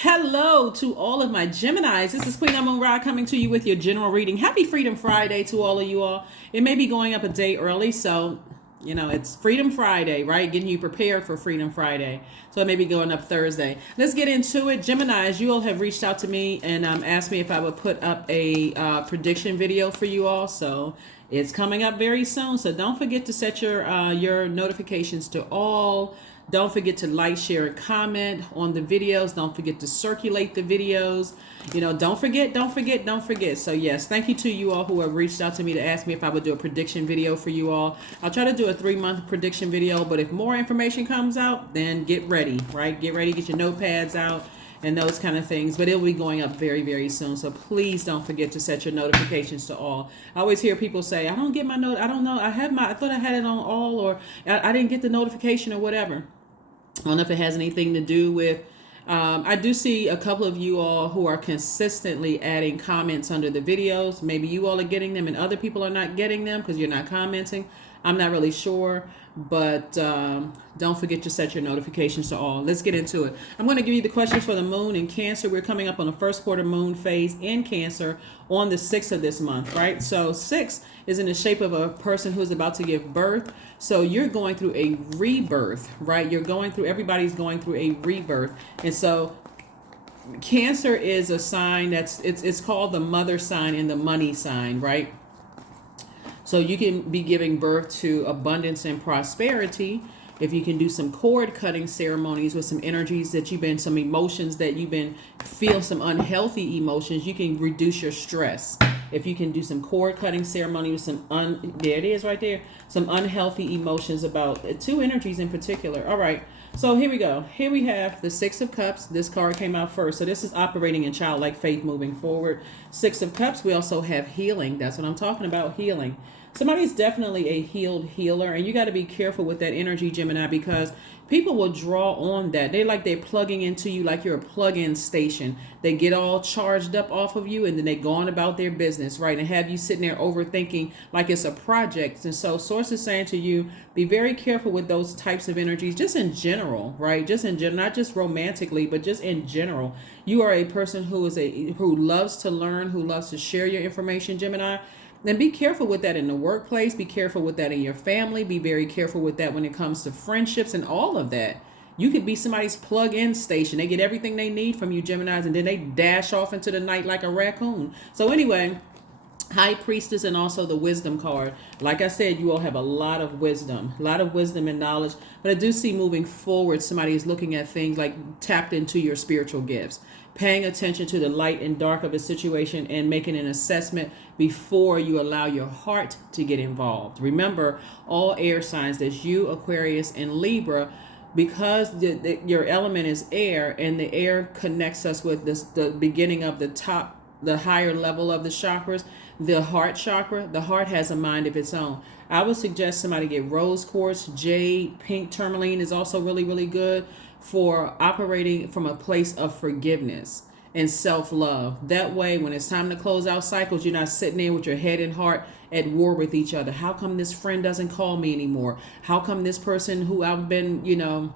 Hello to all of my Geminis. This is Queen Amun Ra coming to you with your general reading. Happy Freedom Friday to all of you all. It may be going up a day early, so it's Freedom Friday, right? Getting you prepared for Freedom Friday. So it may be going up Thursday. Let's get into it. Geminis, you all have reached out to me and asked me if I would put up a prediction video for you all. So it's coming up very soon. So don't forget to set your notifications to all. Don't forget to like, share, and comment on the videos. Don't forget to circulate the videos. Don't forget. So yes, thank you to you all who have reached out to me to ask me if I would do a prediction video for you all. I'll try to do a 3-month prediction video, but if more information comes out, then get ready, right? Get ready, get your notepads out and those kind of things, but it'll be going up very, very soon. So please don't forget to set your notifications to all. I always hear people say, I don't get my note. I don't know. I thought I had it on all, or I didn't get the notification or whatever. I don't know if it has anything to do with, I do see a couple of you all who are consistently adding comments under the videos. Maybe you all are getting them and other people are not getting them because you're not commenting. I'm not really sure, but don't forget to set your notifications to all. Let's get into it. I'm going to give you the questions for the moon in Cancer. We're coming up on the first quarter moon phase in Cancer on the 6th of this month, right? So 6 is in the shape of a person who is about to give birth. So you're going through a rebirth, right? Everybody's going through a rebirth. And so Cancer is a sign it's called the mother sign and the money sign, right? So you can be giving birth to abundance and prosperity if you can do some cord cutting ceremonies with some energies that some emotions that feel some unhealthy emotions. You can reduce your stress. If you can do some cord cutting ceremony with there it is right there, some unhealthy emotions about 2 energies in particular. All right. So here we go. Here we have the 6 of Cups. This card came out first. So this is operating in childlike faith moving forward. 6 of Cups. We also have healing. That's what I'm talking about, healing. Somebody's definitely a healed healer, and you got to be careful with that energy, Gemini, because people will draw on that. They're plugging into you like you're a plug-in station. They get all charged up off of you, and then they go on about their business, right? And have you sitting there overthinking like it's a project. And so Source is saying to you, be very careful with those types of energies, just in general, right? Just in general, not just romantically, but just in general. You are a person who loves to learn, who loves to share your information, Gemini. Then be careful with that in the workplace. Be careful with that in your family. Be very careful with that when it comes to friendships and all of that. You could be somebody's plug-in station. They get everything they need from you, Geminis, and then they dash off into the night like a raccoon. So anyway, High Priestess and also the Wisdom card. Like I said, you all have a lot of wisdom and knowledge. But I do see moving forward, somebody is looking at things like tapped into your spiritual gifts, paying attention to the light and dark of a situation and making an assessment before you allow your heart to get involved. Remember, all air signs, that's you, Aquarius, and Libra, because your element is air, and the air connects us with the beginning of the higher level of the chakras, the heart chakra. The heart has a mind of its own. I would suggest somebody get rose quartz, jade, pink tourmaline is also really, really good for operating from a place of forgiveness and self-love. That way, when it's time to close out cycles, you're not sitting there with your head and heart at war with each other. How come this friend doesn't call me anymore? How come this person who I've been,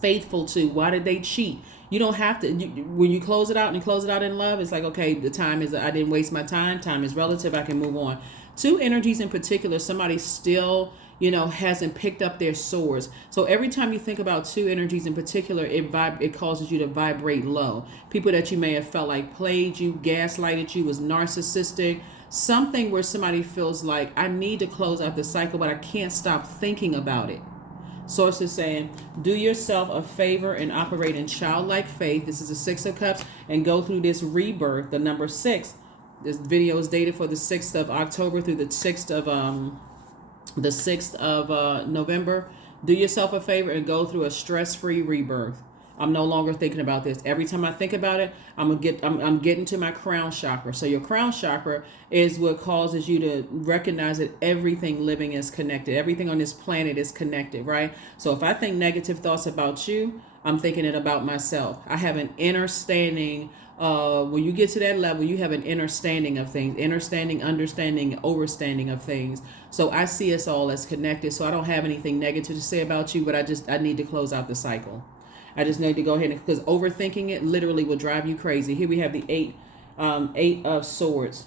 faithful to, why did they cheat? You don't have to. When you close it out in love, it's like, okay, the time is, I didn't waste my time. Time is relative. I can move on. 2 energies in particular, somebody still, hasn't picked up their swords. So every time you think about 2 energies in particular, it causes you to vibrate low. People that you may have felt like played you, gaslighted you, was narcissistic, something where somebody feels like, I need to close out the cycle, but I can't stop thinking about it. Source is saying, do yourself a favor and operate in childlike faith. This is the 6 of Cups, and go through this rebirth, the number 6. This video is dated for the 6th of October through the 6th of November. Do yourself a favor and go through a stress-free rebirth. I'm no longer thinking about this. Every time I think about it, I'm getting to my crown chakra. So your crown chakra is what causes you to recognize that everything living is connected. Everything on this planet is connected, right? So if I think negative thoughts about you, I'm thinking it about myself. I have an understanding. When you get to that level, you have an understanding of things, understanding, overstanding of things. So I see us all as connected. So I don't have anything negative to say about you, but I need to close out the cycle. I just need to go ahead and, because overthinking it literally will drive you crazy. Here we have the eight of swords.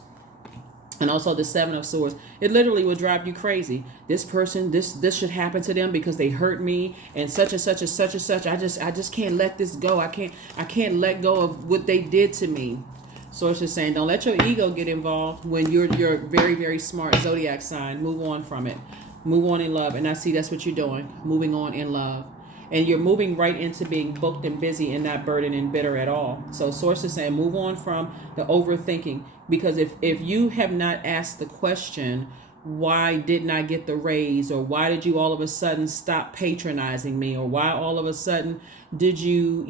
And also the Seven of Swords. It literally will drive you crazy. This person, this should happen to them because they hurt me, and such and such and such and such. I just can't let this go. I can't let go of what they did to me. So it's just saying, don't let your ego get involved when you're very, very smart Zodiac sign. Move on from it. Move on in love. And I see that's what you're doing. Moving on in love. And you're moving right into being booked and busy and not burdened and bitter at all. So Source is saying, move on from the overthinking. Because if you have not asked the question, why didn't I get the raise? Or why did you all of a sudden stop patronizing me? Or why all of a sudden did you,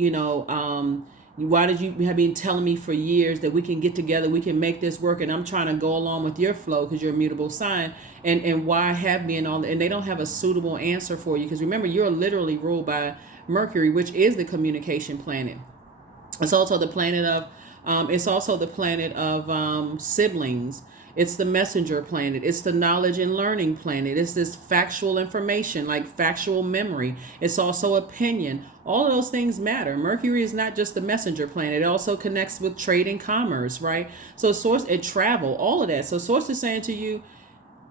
why did you have been telling me for years that we can get together, we can make this work, and I'm trying to go along with your flow because you're a mutable sign, and why have me and all, and they don't have a suitable answer for you, because remember, you're literally ruled by Mercury, which is the communication planet. It's also the planet of siblings. It's the messenger planet. It's the knowledge and learning planet. It's this factual information, like factual memory. It's also opinion. All of those things matter. Mercury is not just the messenger planet. It also connects with trade and commerce, right? So Source, it travel, all of that. So Source is saying to you,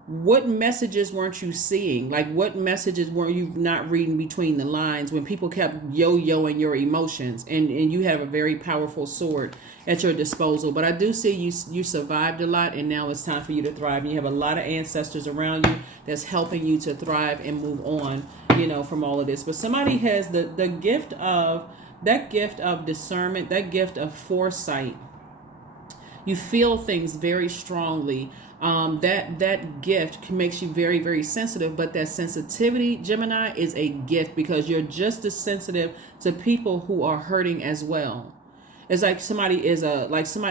what messages weren't you seeing? Like, what messages were you not reading between the lines when people kept yo-yoing your emotions? And you have a very powerful sword at your disposal. But I do see you survived a lot, and now it's time for you to thrive. And you have a lot of ancestors around you that's helping you to thrive and move on, from all of this. But somebody has the gift of discernment, that gift of foresight. You feel things very strongly. That gift makes you very, very sensitive, but that sensitivity, Gemini, is a gift because you're just as sensitive to people who are hurting as well. It's like somebody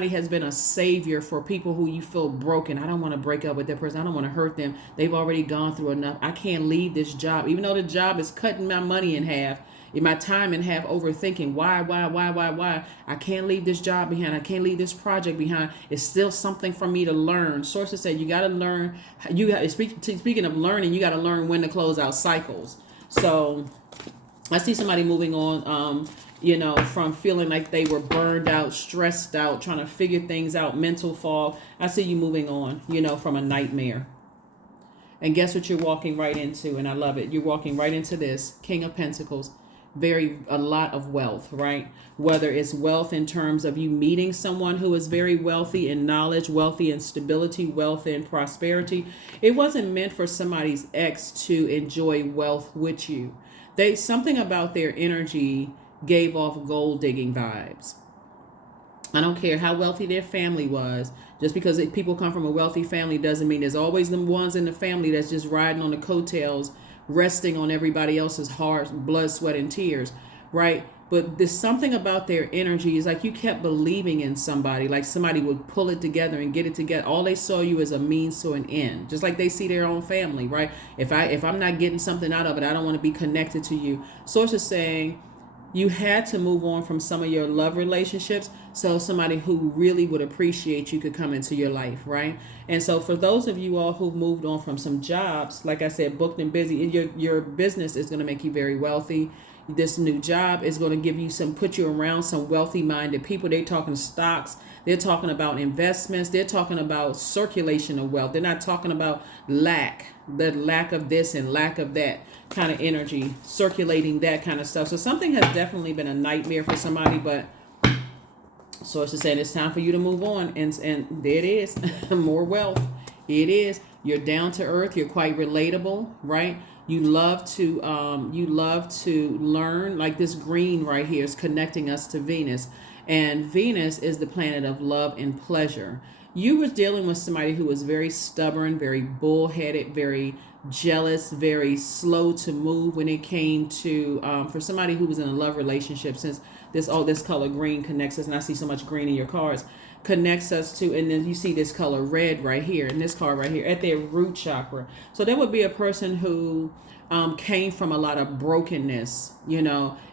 has been a savior for people who you feel broken. I don't want to break up with that person. I don't want to hurt them. They've already gone through enough. I can't leave this job, even though the job is cutting my money in half. In my time and have overthinking, why? I can't leave this job behind. I can't leave this project behind. It's still something for me to learn. Sources say you got to learn. Speaking of learning, you got to learn when to close out cycles. So I see somebody moving on, from feeling like they were burned out, stressed out, trying to figure things out, mental fog. I see you moving on, from a nightmare. And guess what you're walking right into? And I love it. You're walking right into this King of Pentacles. A lot of wealth, right? Whether it's wealth in terms of you meeting someone who is very wealthy in knowledge, wealthy in stability, wealth in prosperity. It wasn't meant for somebody's ex to enjoy wealth with you. Something about their energy gave off gold digging vibes. I don't care how wealthy their family was. Just because people come from a wealthy family doesn't mean there's always the ones in the family that's just riding on the coattails, resting on everybody else's hard blood, sweat, and tears, right? But there's something about their energy. It's like you kept believing in somebody, like somebody would pull it together and get it together. All they saw you as a means to an end, just like they see their own family, right? If I'm not getting something out of it, I don't want to be connected to you. Source is saying you had to move on from some of your love relationships so somebody who really would appreciate you could come into your life, right? And so for those of you all who've moved on from some jobs, like I said, booked and busy, your business is going to make you very wealthy. This new job is going to give you put you around some wealthy minded people. They're talking stocks. They're talking about investments. They're talking about circulation of wealth. They're not talking about the lack of this and lack of that kind of energy, circulating that kind of stuff. So something has definitely been a nightmare for somebody, but Source is saying it's time for you to move on. And there it is. More wealth. It is. You're down to earth. You're quite relatable, right? You love to learn. Like this green right here is connecting us to Venus. And Venus is the planet of love and pleasure. You were dealing with somebody who was very stubborn, very bullheaded, very jealous, very slow to move when it came to, for somebody who was in a love relationship, since this color green connects us, and I see so much green in your cards, connects us to, and then you see this color red right here, and this card right here, at their root chakra. So there would be a person who came from a lot of brokenness.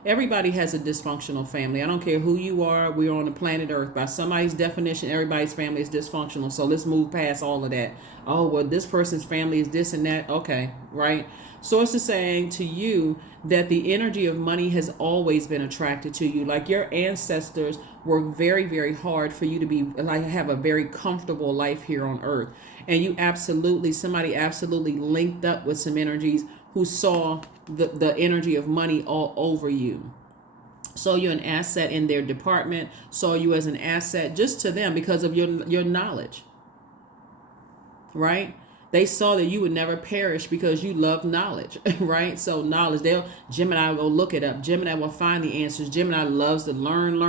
Everybody has a dysfunctional family. I don't care who you are. We're on the planet Earth. By somebody's definition, everybody's family is dysfunctional. So let's move past all of that. Oh, well, this person's family is this and that. Okay, right? Source is saying to you that the energy of money has always been attracted to you. Like your ancestors worked very, very hard for you to be like have a very comfortable life here on earth. And you absolutely, somebody absolutely linked up with some energies who saw the energy of money all over you. Saw you an asset in their department, saw you as an asset just to them because of your knowledge, right? They saw that you would never perish because you love knowledge, right? So knowledge, Gemini will go look it up. Gemini will find the answers. Gemini loves to learn.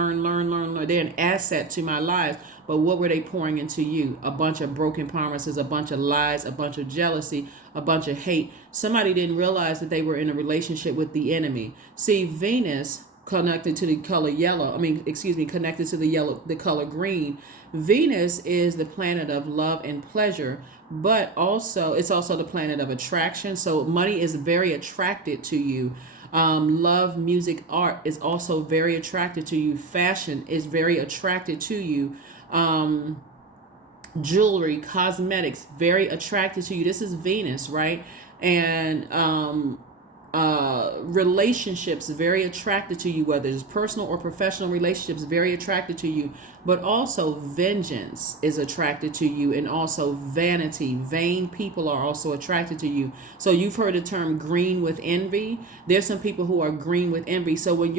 They're an asset to my lives. But what were they pouring into you? A bunch of broken promises, a bunch of lies, a bunch of jealousy, a bunch of hate. Somebody didn't realize that they were in a relationship with the enemy. See, Venus connected to the color yellow, connected to the color green. Venus is the planet of love and pleasure, but also it's also the planet of attraction. So money is very attracted to you. Love, music, art is also very attracted to you. Fashion is very attracted to you. Jewelry, cosmetics, very attracted to you. This is Venus, right? And relationships very attracted to you, whether it's personal or professional relationships, very attracted to you. But also vengeance is attracted to you, and also vanity, vain people are also attracted to you. So you've heard the term green with envy. There's some people who are green with envy. So when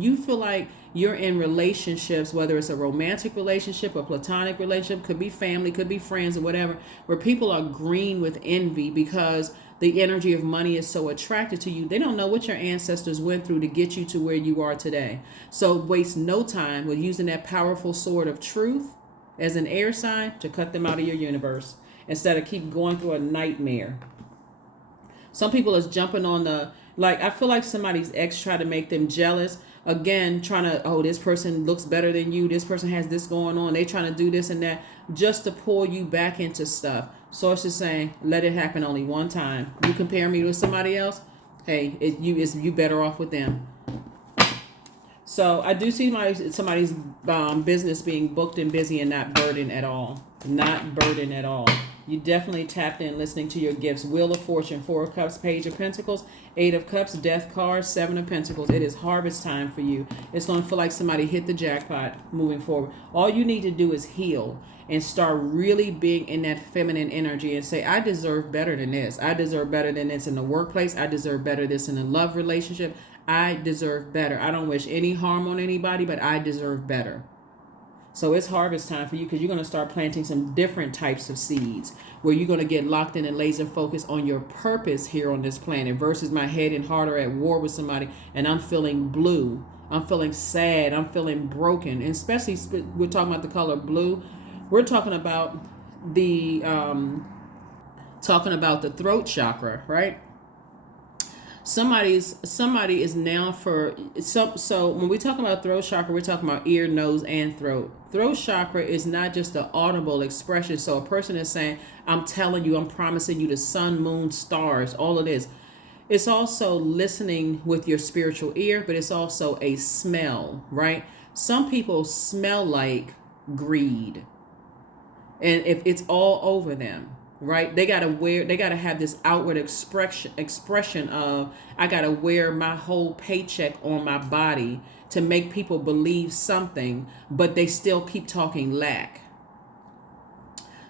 you feel like you're in relationships, whether it's a romantic relationship, a platonic relationship, could be family, could be friends or whatever, where people are green with envy because the energy of money is so attracted to you. They don't know what your ancestors went through to get you to where you are today. So waste no time with using that powerful sword of truth as an air sign to cut them out of your universe instead of keep going through a nightmare. Some people is jumping on I feel like somebody's ex tried to make them jealous. Again, trying to, this person looks better than you. This person has this going on. They trying to do this and that just to pull you back into stuff. Source is saying, let it happen only one time. You compare me with somebody else, hey, you better off with them. So I do see somebody's business being booked and busy and not burdened at all. Not burdened at all. You definitely tapped in listening to your gifts. Wheel of Fortune, 4 of Cups, Page of Pentacles, 8 of Cups, Death card, 7 of Pentacles. It is harvest time for you. It's going to feel like somebody hit the jackpot moving forward. All you need to do is heal and start really being in that feminine energy and say, I deserve better than this. I deserve better than this in the workplace. I deserve better this in a love relationship. I deserve better. I don't wish any harm on anybody, but I deserve better. So it's harvest time for you because you're going to start planting some different types of seeds where you're going to get locked in and laser focused on your purpose here on this planet versus my head and heart are at war with somebody and I'm feeling blue. I'm feeling sad. I'm feeling broken. And especially we're talking about the color blue. We're talking about the throat chakra, right? Somebody is now so when we talk about throat chakra, we're talking about ear, nose, and throat. Throat chakra is not just an audible expression. So a person is saying, I'm telling you, I'm promising you the sun, moon, stars, all of this. It's also listening with your spiritual ear, but it's also a smell, right? Some people smell like greed. And if it's all over them, right? They gotta have this outward expression of, I gotta wear my whole paycheck on my body to make people believe something, but they still keep talking lack.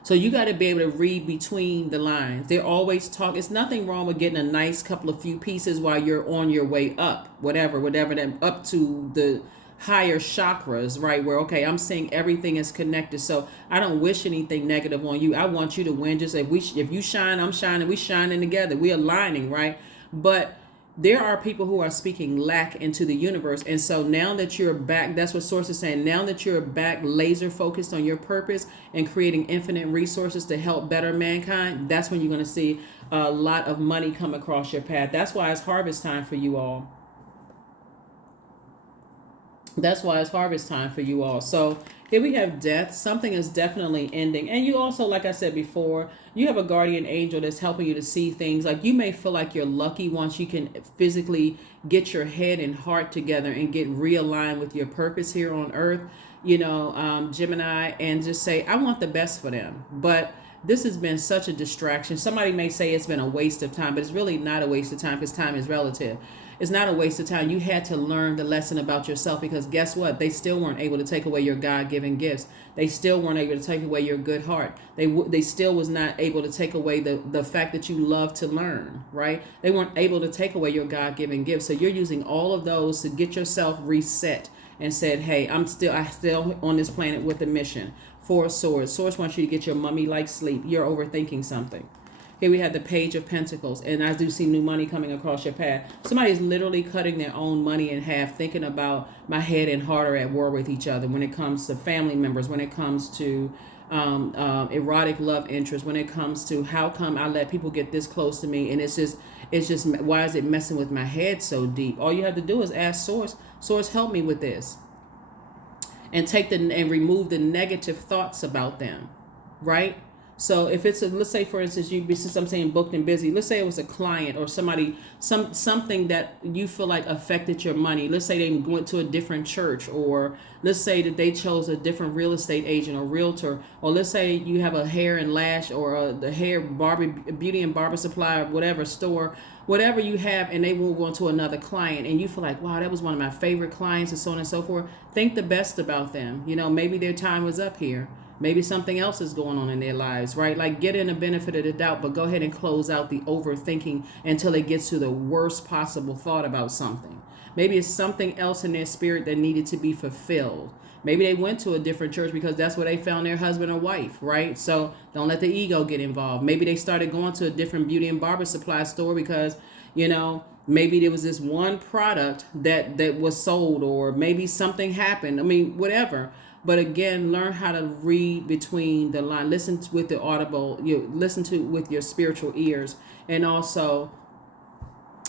So you got to be able to read between the lines. They're always talking. It's nothing wrong with getting a nice couple of few pieces while you're on your way up, whatever, that up to the higher chakras, right? Where, okay, I'm seeing everything is connected. So I don't wish anything negative on you. I want you to win. Just if you shine, I'm shining. We shining together. We aligning, right? But there are people who are speaking lack into the universe. And so now that you're back, that's what Source is saying. Now that you're back laser focused on your purpose and creating infinite resources to help better mankind, that's when you're going to see a lot of money come across your path. That's why it's harvest time for you all. That's why it's harvest time for you all. So here we have death. Something is definitely ending. And you also, like I said before, you have a guardian angel that's helping you to see things. Like you may feel like you're lucky once you can physically get your head and heart together and get realigned with your purpose here on earth, Gemini, and just say, I want the best for them. But this has been such a distraction. Somebody may say it's been a waste of time, but it's really not a waste of time because time is relative. It's not a waste of time. You had to learn the lesson about yourself, because guess what? They still weren't able to take away your God-given gifts. They still weren't able to take away your good heart. They still was not able to take away the fact that you love to learn, right? They weren't able to take away your God-given gifts. So you're using all of those to get yourself reset and said, hey, I still on this planet with a mission. Four of Swords. Swords wants you to get your mummy-like sleep. You're overthinking something. Here we have the Page of Pentacles, and I do see new money coming across your path. Somebody is literally cutting their own money in half, thinking about my head and heart are at war with each other when it comes to family members, when it comes to erotic love interest, when it comes to how come I let people get this close to me, and it's just why is it messing with my head so deep? All you have to do is ask Source. Source, help me with this, and remove the negative thoughts about them, right? So if it's let's say for instance, since I'm saying booked and busy, let's say it was a client or somebody, something that you feel like affected your money. Let's say they went to a different church, or let's say that they chose a different real estate agent or realtor, or let's say you have a hair and lash or the hair beauty and barber supply or whatever store, whatever you have, and they move on to another client, and you feel like, wow, that was one of my favorite clients, and so on and so forth. Think the best about them. Maybe their time was up here. Maybe something else is going on in their lives, right? Like, get in the benefit of the doubt, but go ahead and close out the overthinking until it gets to the worst possible thought about something. Maybe it's something else in their spirit that needed to be fulfilled. Maybe they went to a different church because that's where they found their husband or wife, right? So don't let the ego get involved. Maybe they started going to a different beauty and barber supply store because, maybe there was this one product that was sold, or maybe something happened. I mean, whatever. But again, learn how to read between the line. Listen with the audible. Listen to with your spiritual ears, and also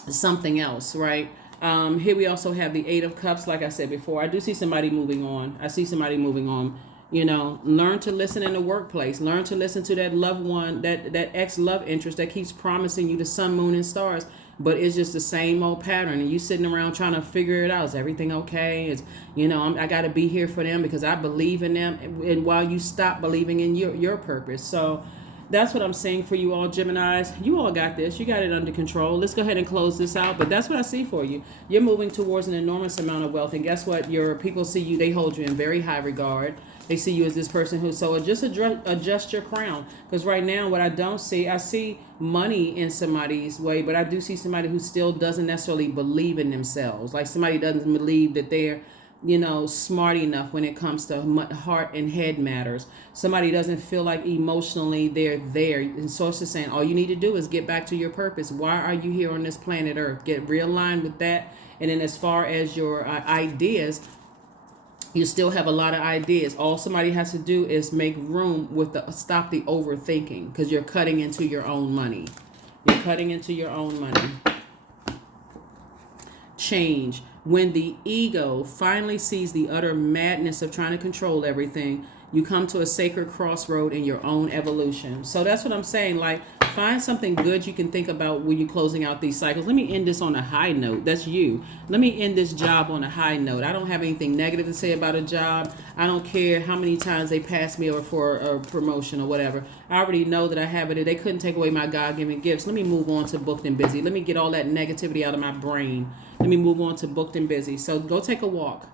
something else, right? Here we also have the Eight of Cups. Like I said before, I do see somebody moving on. I see somebody moving on. Learn to listen in the workplace. Learn to listen to that loved one, that ex-love interest that keeps promising you the sun, moon, and stars, but it's just the same old pattern, and you sitting around trying to figure it out. Is everything okay? I got to be here for them because I believe in them, and while you stop believing in your purpose. So that's what I'm saying for you all, Geminis. You all got this. You got it under control. Let's go ahead and close this out. But that's what I see for you. You're moving towards an enormous amount of wealth, and guess what? Your people see you. They hold you in very high regard. They see you as this person who, so just adjust your crown. Because right now, what I don't see, I see money in somebody's way, but I do see somebody who still doesn't necessarily believe in themselves. Like somebody doesn't believe that they're, smart enough when it comes to heart and head matters. Somebody doesn't feel like emotionally they're there. And Source is saying, all you need to do is get back to your purpose. Why are you here on this planet Earth? Get realigned with that. And then as far as your ideas, you still have a lot of ideas. All somebody has to do is make room stop the overthinking, because you're cutting into your own money. You're cutting into your own money. Change. When the ego finally sees the utter madness of trying to control everything, you come to a sacred crossroad in your own evolution. So that's what I'm saying. Like, find something good you can think about when you're closing out these cycles. Let me end this on a high note. That's you. Let me end this job on a high note. I don't have anything negative to say about a job. I don't care how many times they pass me or for a promotion or whatever. I already know that I have it. They couldn't take away my God-given gifts. Let me move on to booked and busy. Let me get all that negativity out of my brain. Let me move on to booked and busy. So go take a walk.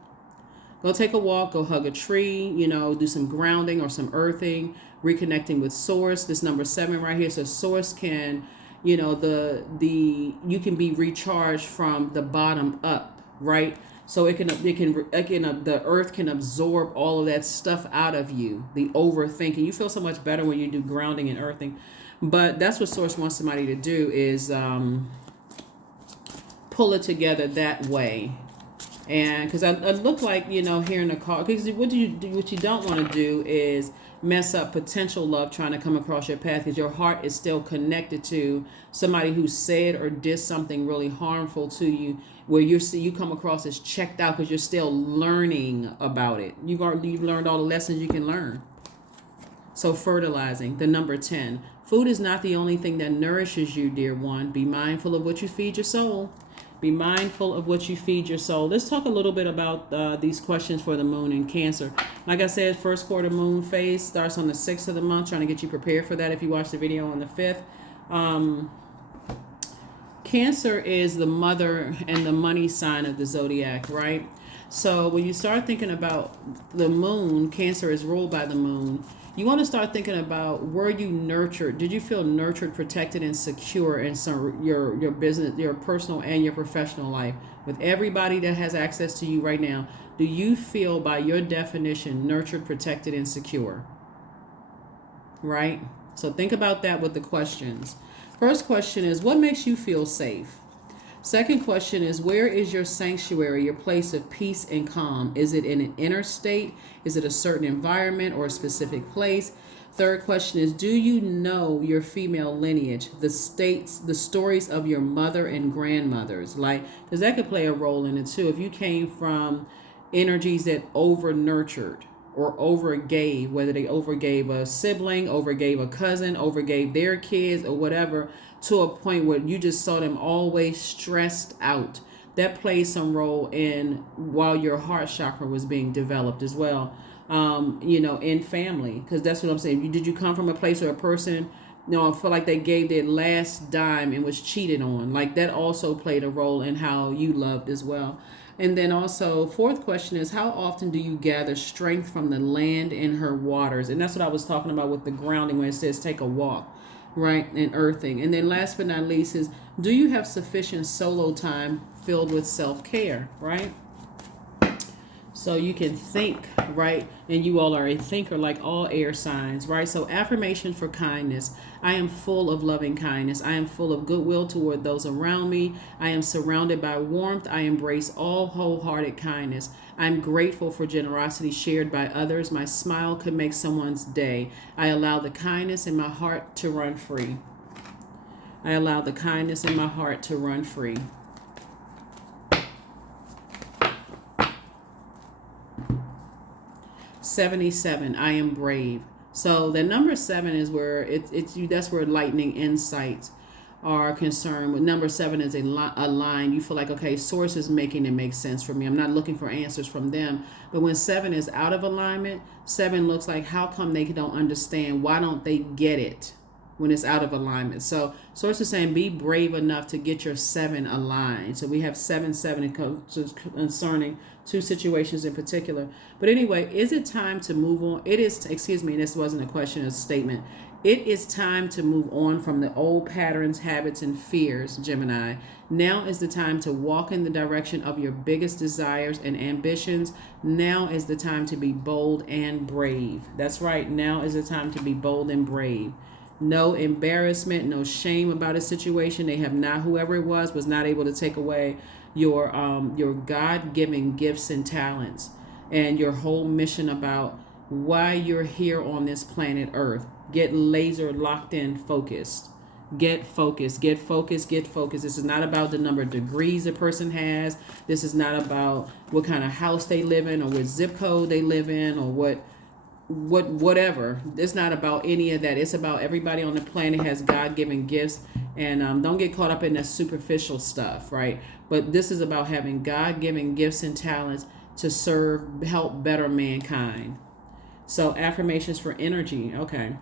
Go take a walk, go hug a tree, do some grounding or some earthing, reconnecting with Source. This number 7 right here. So Source can, you can be recharged from the bottom up, right? So the earth can absorb all of that stuff out of you, the overthinking. You feel so much better when you do grounding and earthing. But that's what Source wants somebody to do, is pull it together that way. And because I look like, here in the car, because what you don't want to do is mess up potential love trying to come across your path, because your heart is still connected to somebody who said or did something really harmful to you, where you come across as checked out because you're still learning about it. You've learned all the lessons you can learn. So fertilizing, the number 10. Food is not the only thing that nourishes you, dear one. Be mindful of what you feed your soul. Be mindful of what you feed your soul. Let's talk a little bit about these questions for the moon in Cancer. Like I said, first quarter moon phase starts on the 6th of the month, trying to get you prepared for that if you watch the video on the 5th. Cancer is the mother and the money sign of the zodiac, right? So when you start thinking about the moon, Cancer is ruled by the moon. You want to start thinking about, were you nurtured? Did you feel nurtured, protected, and secure in your business, your personal and your professional life? With everybody that has access to you right now, do you feel, by your definition, nurtured, protected, and secure? Right? So think about that with the questions. First question is, what makes you feel safe? Second question is, where is your sanctuary, your place of peace and calm? Is it in an inner state? Is it a certain environment or a specific place? Third question is, do you know your female lineage, the stories of your mother and grandmothers? Like, because that could play a role in it too. If you came from energies that over-nurtured or overgave, whether they overgave a sibling, overgave a cousin, overgave their kids or whatever, to a point where you just saw them always stressed out. That plays some role in while your heart chakra was being developed as well, in family. Because that's what I'm saying. Did you come from a place where a person, feel like they gave their last dime and was cheated on? Like, that also played a role in how you loved as well. And then also, fourth question is, how often do you gather strength from the land and her waters? And that's what I was talking about with the grounding when it says take a walk, right? And earthing. And then last but not least is, do you have sufficient solo time filled with self-care, right? So you can think, right? And you all are a thinker, like all air signs, right? So affirmation for kindness. I am full of loving kindness. I am full of goodwill toward those around me. I am surrounded by warmth. I embrace all wholehearted kindness. I'm grateful for generosity shared by others. My smile could make someone's day. I allow the kindness in my heart to run free. I allow the kindness in my heart to run free. '77. I am brave. So the number 7 is where it's you. That's where lightning insights are concerned. With number 7 is a line. You feel like, okay, source is making it make sense for me. I'm not looking for answers from them. But when 7 is out of alignment, 7 looks like, how come they don't understand? Why don't they get it when it's out of alignment? So source is saying, be brave enough to get your 7 aligned. So we have 7 concerning 2 situations in particular. But anyway, is it time to move on? It is, excuse me, this wasn't a question, it's a statement. It is time to move on from the old patterns, habits, and fears, Gemini. Now is the time to walk in the direction of your biggest desires and ambitions. Now is the time to be bold and brave. That's right. Now is the time to be bold and brave. No embarrassment, no shame about a situation. They have not, whoever it was not able to take away your God-given gifts and talents and your whole mission about why you're here on this planet Earth. Get laser locked in, focused. Get focused, get focused, get focused. This is not about the number of degrees a person has. This is not about what kind of house they live in or what zip code they live in or whatever. It's not about any of that. It's about everybody on the planet has God-given gifts, and don't get caught up in that superficial stuff, right? But this is about having God-given gifts and talents to serve, help better mankind. So affirmations for energy. Okay.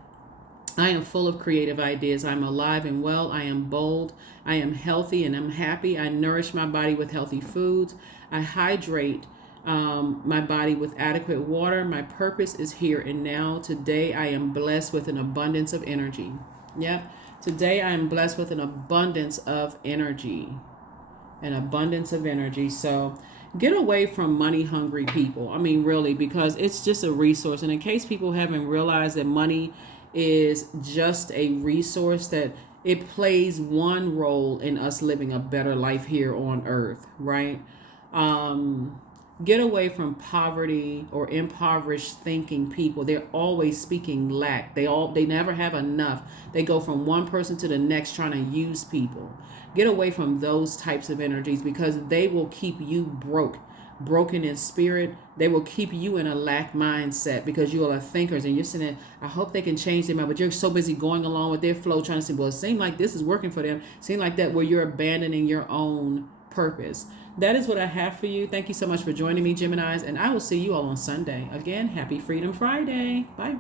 I am full of creative ideas. I'm alive and well. I am bold. I am healthy and I'm happy. I nourish my body with healthy foods. I hydrate my body with adequate water. My purpose is here and now. Today I am blessed with an abundance of energy. Yep. Today I am blessed with an abundance of energy. An abundance of energy. So get away from money hungry people. I mean, really, because it's just a resource. And in case people haven't realized that money is just a resource, that it plays one role in us living a better life here on earth, right? Get away from poverty or impoverished thinking people. They're always speaking lack. They never have enough. They go from one person to the next trying to use people. Get away from those types of energies, because they will keep you broken in spirit. They will keep you in a lack mindset, because you all are thinkers and you're sitting there, I hope they can change their mind, but you're so busy going along with their flow, trying to say, well, it seems like this is working for them. It seems like that, where you're abandoning your own purpose. That is what I have for you. Thank you so much for joining me, Geminis, and I will see you all on Sunday. Again, happy Freedom Friday. Bye.